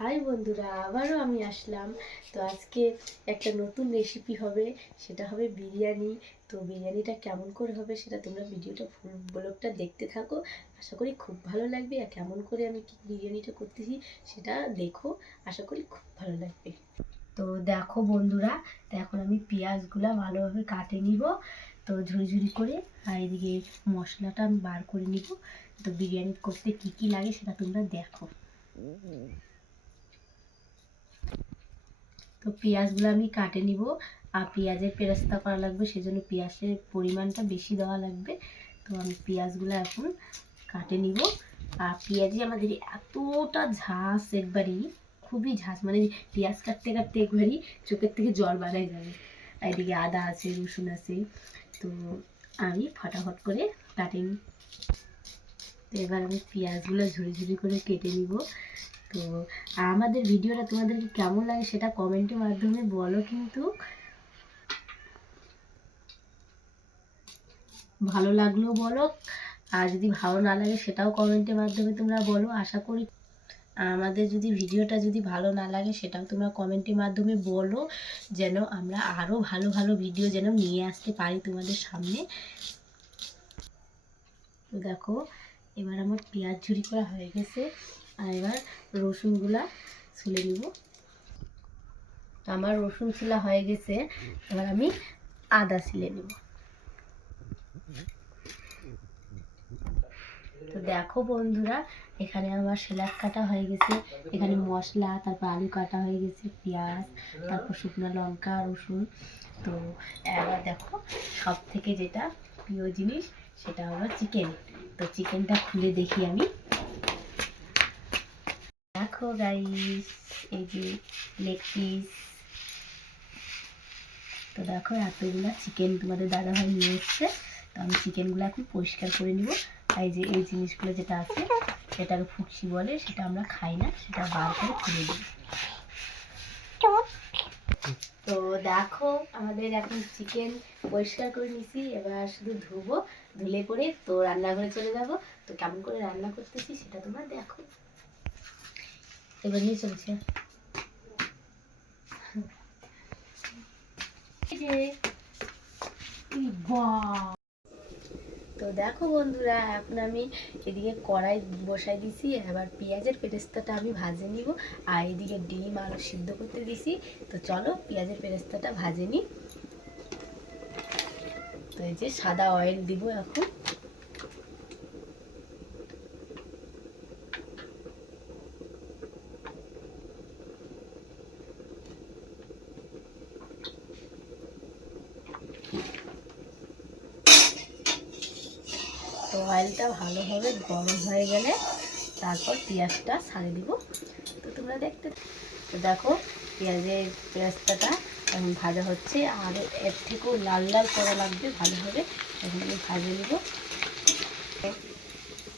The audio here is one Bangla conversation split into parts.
হাই বন্ধুরা, আবারও আমি আসলাম। তো আজকে একটা নতুন রেসিপি হবে, সেটা হবে বিরিয়ানি। তো বিরিয়ানিটা কেমন করে হবে সেটা তোমরা ভিডিওটা ফুল ব্লগটা দেখতে থাকো। আশা করি খুব ভালো লাগবে। আর কেমন করে আমি কি বিরিয়ানিটা করতেছি সেটা দেখো, আশা করি খুব ভালো লাগবে। তো দেখো বন্ধুরা, তো এখন আমি পেঁয়াজগুলো ভালোভাবে কাটে নিব, তো ঝুরি ঝুরি করে। আর এদিকে মশলাটা আমি বার করে নিব। তো বিরিয়ানি করতে কি কি লাগে সেটা তোমরা দেখো। তো পেঁয়াজগুলো আমি কাটে নিব। আর পেঁয়াজের পেরেস্তা করা লাগবে, সেজন্য পেঁয়াজের পরিমাণটা বেশি দেওয়া লাগবে। তো আমি পেঁয়াজগুলো এখন কাটে নিব। আর পেঁয়াজে আমাদের এতটা ঝাঁস, একবারই খুবই ঝাঁস, মানে পেঁয়াজ কাটতে কাটতে একবারই চোখের থেকে জল বাড়াই যাবে। আর এদিকে আদা আছে, রসুন আছে। তো আমি ফটাফট করে কাটে নিই। তো এবার আমি পেঁয়াজগুলো ঝুড়ি ঝুড়ি করে কেটে নিব। তো আমাদের ভিডিওটা তোমাদেরকে কেমন লাগে সেটা কমেন্টের মাধ্যমে বলো, কিন্তু ভালো লাগলেও বলো, আর যদি ভালো না লাগে সেটাও কমেন্টের মাধ্যমে তোমরা বলো। আশা করি আমাদের যদি ভিডিওটা যদি ভালো না লাগে সেটাও তোমরা কমেন্টের মাধ্যমে বলো, যেন আমরা আরও ভালো ভালো ভিডিও যেন নিয়ে আসতে পারি তোমাদের সামনে। তো দেখো, এবার আমার পেঁয়াজ ঝুরি করা হয়ে গেছে। আর এবার রসুনগুলা ছুলে নিব। তো আমার রসুন ছিলা হয়ে গেছে, এবার আমি আদা ছিলে নেব। তো দেখো বন্ধুরা, এখানে আমার সেলাদ কাটা হয়ে গেছে, এখানে মশলা, তারপর আলু কাটা হয়ে গেছে, পেঁয়াজ, তারপর শুকনো লঙ্কা, রসুন। তো এবার দেখো, সব থেকে যেটা প্রিয় জিনিস সেটা হলো চিকেন। তো চিকেনটা খুলে দেখি আমি। দেখো গাইস, এই যে লেগ পিস। তো দেখো, এতগুলা চিকেন তোমাদের দাদাভাই নিয়ে এসছে। তো আমি চিকেনগুলো এখন পরিষ্কার করে নিব। এই যে এই জিনিসগুলো যেটা আছে সেটাকে ফুকসি বলে, সেটা আমরা খাই না, সেটা বার করে খুলে নিই। তো দেখো, আমাদের এখন চিকেন পরিষ্কার করে নিছি, এবার শুধু ধুবো। ধুলে পরে তো রান্নাঘরে চলে যাব। তো কেমন করে রান্না করতেছি সেটা তোমরা দেখো। এবার নিয়ে চলছে। তো দেখো বন্ধুরা, এখন আমি এদিকে কড়াই বসাই দিছি। এবার পেঁয়াজের পেরেস্তাটা আমি ভাজে নিব। আর এদিকে ডিম আলু সিদ্ধ করতে দিছি। তো চলো পেঁয়াজের পেরেস্তাটা ভাজে নিই। তো এই যে সাদা অয়েল দিব এখন। তো অয়েলটা ভালোভাবে গরম হয়ে গেলে তারপর পেঁয়াজটা ছাড়ে দিব। তো তোমরা দেখতে। তো দেখো, পেঁয়াজের পেঁয়াজটা এখন ভাজা হচ্ছে, আর এর থেকেও লাল লাল করা লাগবে ভালোভাবে। এখন আমি ভাজে নিব।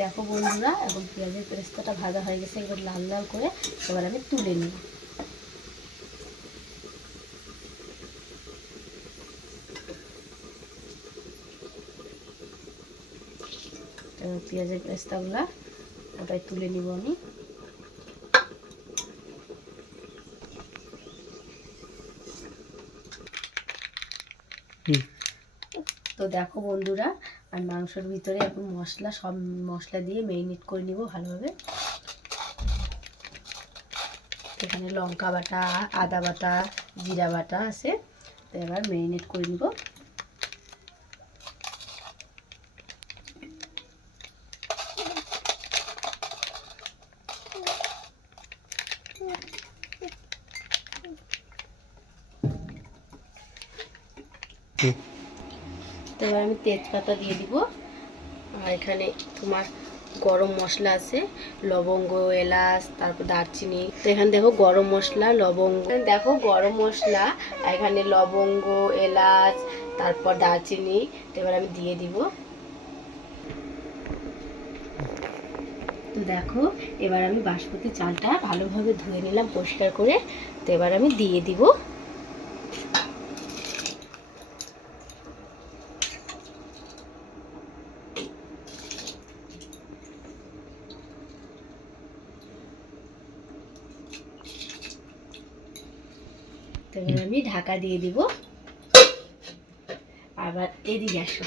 দেখো বন্ধুরা, এখন পেঁয়াজের পেরেস্তাটা ভাজা হয়ে গেছে, এবার লাল লাল করে এবার আমি তুলে নিব। পেঁয়াজের পেরেস্তাগুলা ওটাই তুলে নিব আমি। তো দেখো বন্ধুরা, আর মাংসের ভিতরে এখন মশলা, সব মশলা দিয়ে ম্যারিনেট করে নিব ভালোভাবে। এখানে লঙ্কা বাটা, আদা বাটা, জিরা বাটা আছে। তো এবার ম্যারিনেট করে নিব। তো এবার আমি তেজপাতা দিয়ে দিব। আর এখানে তোমার গরম মশলা আছে, লবঙ্গ, এলাচ, তারপর দারচিনি। তো এখানে দেখো গরম মশলা, লবঙ্গ, দেখো গরম মশলা, এখানে লবঙ্গ, এলাচ, তারপর দারচিনি। তো এবার আমি দিয়ে দিব। তো দেখো, এবার আমি বাসমতি চালটা ভালোভাবে ধুয়ে নিলাম পরিষ্কার করে। তো এবার আমি দিয়ে দিব। তো এবার আমি ঢাকা দিয়ে দিব। আবার এদিকে আসো।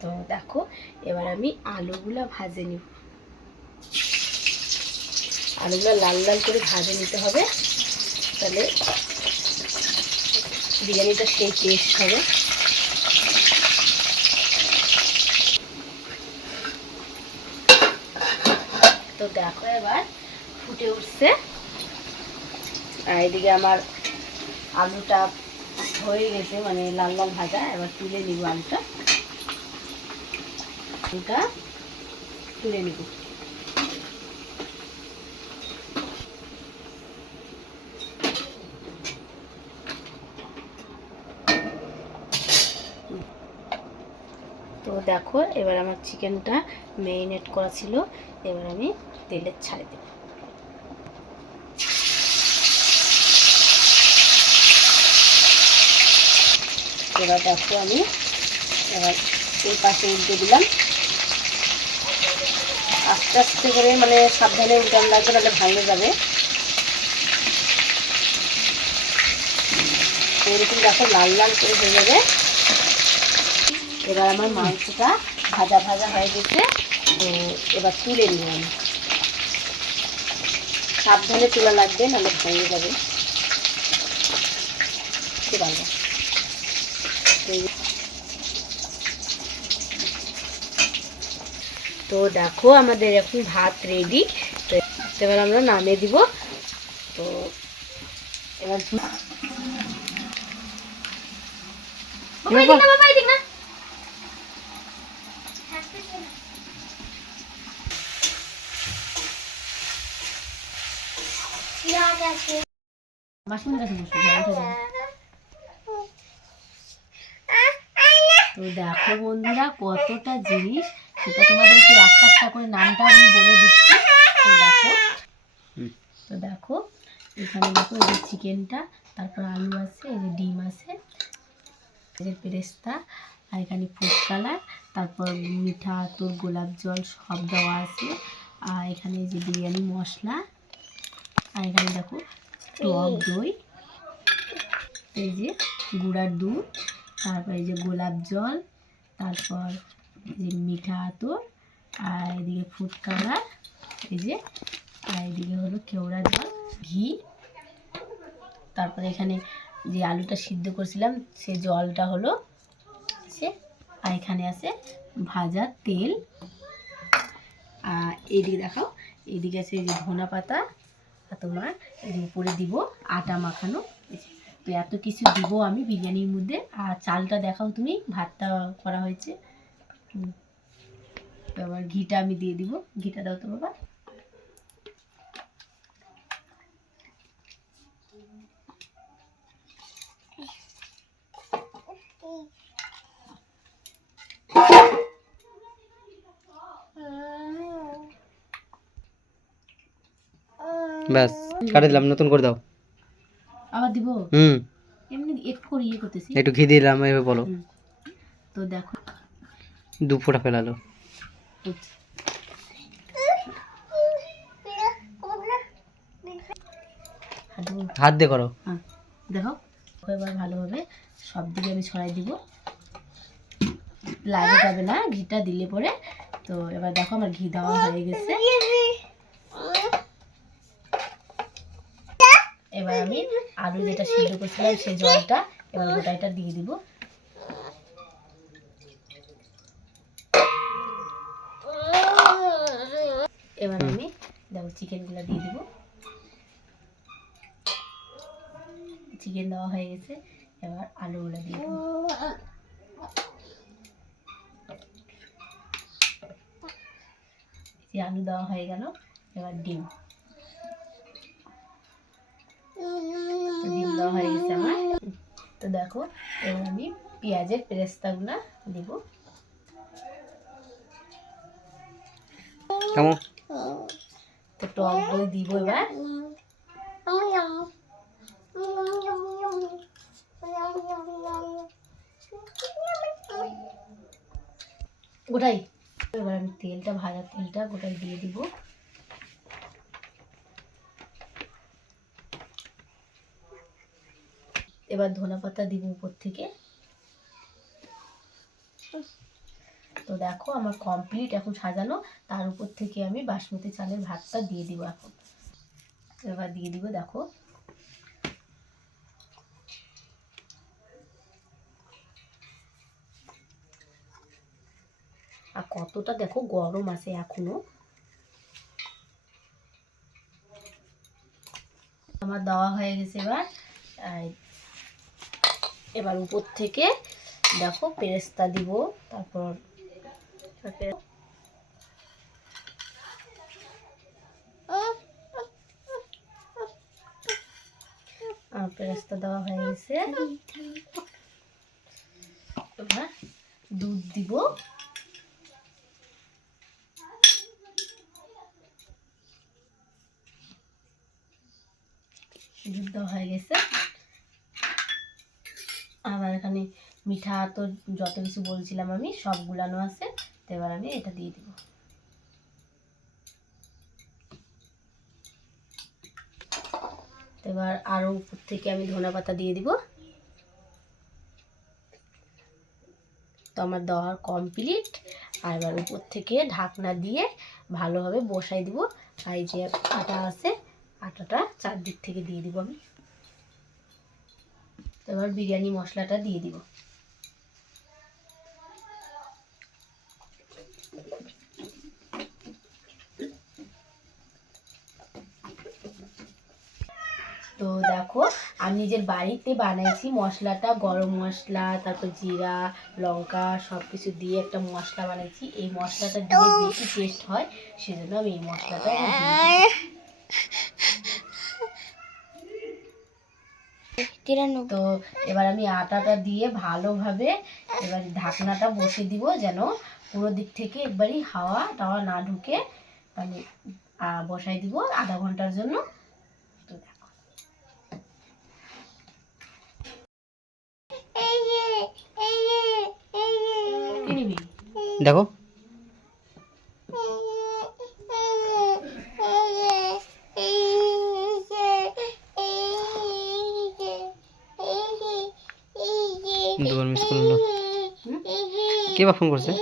তো দেখো এবার আমি আলুগুলো ভাজে নিব। আলুগুলো লাল লাল করে ভাজে নিতে হবে, তাহলে বিরিয়ানিটা সেই টেস্ট হবে। তো দেখো এবার ফুটে উঠছে, আর এদিকে আমার আলুটা হয়ে গেছে, মানে লাল লাল ভাজা। এবার তুলে নিব আলুটা তুলে নিব। তো দেখো এবার আমার চিকেনটা ম্যারিনেট করা ছিল, এবার আমি তেলে ছাড়ে দেব। এবার দেখো আমি এবার এই পাশে উল্টে দিলাম। আস্তে আস্তে করে, মানে সাবধানে উল্টান লাগবে, নাহলে ভাঙে যাবে। এরকম দেখো লাল লাল করে হয়ে যাবে। এবার আমার মাংসটা ভাজা ভাজা হয়ে গেছে, তো এবার তুলে নিব আমি। সাবধানে তোলা লাগবে, নাহলে ভেঙে যাবে। তো দেখো আমাদের এখন ভাত রেডি। তো এবার আমরা নামিয়ে দিব। তো এবার তো দেখো বন্ধুরা কতটা জিনিস, সেটা তোমাদেরকে একটা একটা করে নামটা আমি বলে দিচ্ছি। তো দেখো এখানে দেখো এই যে চিকেনটা, তারপর আলু আছে, এই যে ডিম আছে, এই যে পেরেস্তা, আর এখানে ফুড কালার, তারপর মিঠা আতর, গোলাপ জল সব দেওয়া আছে। আর এখানে এই যে বিরিয়ানি মশলা, আর এখানে দেখো টক দই, এই যে গুঁড়ার দুধ, তারপর এই যে গোলাপ জল, তারপর এই যে মিঠা আতর, আর এদিকে ফুড কালার, এই যে, আর এদিকে হলো কেওড়া জল, ঘি, তারপরে এখানে যে আলুটা সিদ্ধ করেছিলাম সে জলটা হলো সে, আর এখানে আছে ভাজা তেল। আর এদিকে দেখাও, এদিকে আছে এই যে ধনা পাতা, আর তোমার এর উপরে দিব আটা মাখানো। তো এত কিছু দিব আমি বিরিয়ানির মধ্যে। আর চালটা দেখাও তুমি, ভাতটা করা হয়েছে। তো আবার ঘিটা আমি দিয়ে দিব। ঘিটা দাও তো বাবা। ব্যাস কাটে দিলাম, নতুন করে দাও। আবার দিব? এমনি একটু করে ইয়ে করতেছি। একটু ঘি দিলাম, এভাবে বলো। তো দেখো 2 ফোঁটা ফেলালো। হাত দিয়ে করো। হ্যাঁ দেখো এবার ভালোভাবে সব দিকে আমি ছড়াই দিব, লাগে যাবে না ঘিটা দিলে পরে। তো এবার দেখো আমার ঘি দেওয়া হয়ে গেছে। এবার আমি আলু যেটা সিদ্ধ করছিলাম সেই জলটা এবার গোটাটা দিয়ে দিব। এবার আমি দেখো চিকেনগুলো দিয়ে দিব। চিকেন দেওয়া হয়ে গেছে, এবার আলুগুলো দিয়ে দিব। আলু দেওয়া হয়ে গেল, এবার ডিম দেওয়া হয়ে গেছে আমার। তো দেখো এবার আমি পেঁয়াজের পেরেস্তাগুলা দিব। তো টক দই দিব এবার। গোটাই এবার আমি তেলটা, ভাজা তেলটা গোটাই দিয়ে দিব। এবার ধনেপাতা দিব উপর থেকে। তো দেখো আমার কমপ্লিট এখন সাজানো। তার উপর থেকে আমি বাসমতি চালের ভাতটা দিয়ে দিব এখন। এবার দিয়ে দিব দেখো। আর কতটা দেখো গরম আছে এখনো। আমার দেওয়া হয়ে গেছে। এবার উপর থেকে দেখো পেরেস্তা দিব। তারপর পেরেস্তা দেওয়া হয়ে গেছে। এবার দুধ দিব। দুধ দেওয়া হয়ে গেছে। আবার এখানে মিঠা তো যত কিছু বলছিলাম আমি সব গুলানো আছে। তো এবার আমি এটা দিয়ে দিব। এবার আরো উপর থেকে আমি ধনেপাতা দিয়ে দিব। তো আমার দেওয়া কমপ্লিট। আর এবার উপর থেকে ঢাকনা দিয়ে ভালোভাবে বসাই দিব। আর এই যে আটা আছে, আটাটা চারদিক থেকে দিয়ে দিব আমি। এবার বিরিয়ানি মশলাটা দিয়ে দিব। তো দেখো আমি নিজের বাড়িতে বানাইছি মশলাটা, গরম মশলা, তারপর জিরা, লঙ্কা সব কিছু দিয়ে একটা মশলা বানাইছি। এই মশলাটা দিলে বেশি টেস্ট হয়, সেজন্য আমি এই মশলাটা তো এবার আমি আটাটা দিয়ে ভালোভাবে এবার ঢাকনাটা বসে দিব, যেন পুরো দিক থেকে একবারই হাওয়া টাওয়া না ঢুকে। মানে বসাই দিব আধা ঘন্টার জন্য। তো দেখো দেখো দুবার মিস করলো। কে বা ফোন করছে?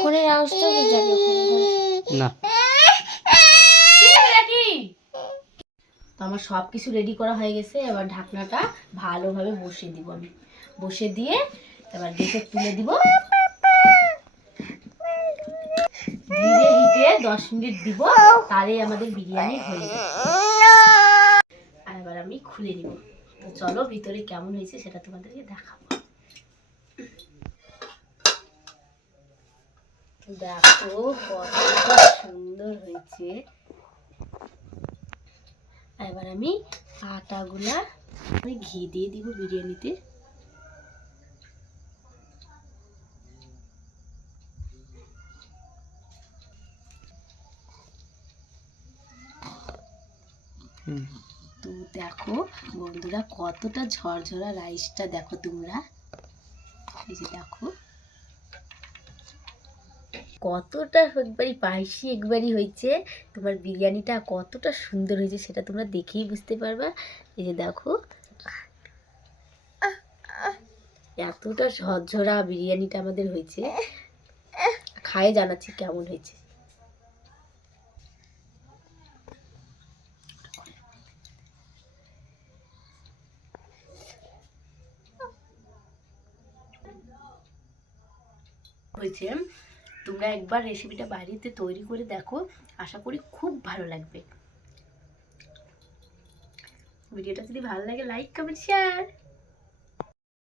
ফোনের আওয়াজটা যাবে না। তো আমার সব কিছু রেডি করা হয়ে গেছে। এবার ঢাকনাটা ভালোভাবে বসিয়ে দিব আমি। বসে দিয়ে এবার ডেকে তুলে দিব। ধীরে হিটে 10 মিনিট দিব, তাহলেই আমাদের বিরিয়ানি হয়ে যাবে। আর এবার আমি খুলে নিব। তো চলো ভিতরে কেমন হয়েছে সেটা তোমাদেরকে দেখাবো। দেখো কতটা সুন্দর হয়েছে। এবার আমি আটাগুলা ঘি দিয়ে দিব বিরিয়ানিতে। তো দেখো বন্ধুরা কতটা ঝরঝরা রাইসটা দেখো তোমরা। এই যে দেখো কতটা একবারই পাইসি একবারই হয়েছে। তোমার বিরিয়ানিটা কতটা সুন্দর হয়েছে সেটা তোমরা দেখেই বুঝতে পারবা। এই যে দেখো এতটা ঝরঝরা বিরিয়ানিটা আমাদের হয়েছে। খায়ে জানাচ্ছি কেমন হয়েছে। হয়েছে তোমরা একবার রেসিপিটা বাড়িতে তৈরি করে দেখো, আশা করি খুব ভালো লাগবে। ভিডিওটা যদি ভালো লাগে লাইক কমেন্ট শেয়ার।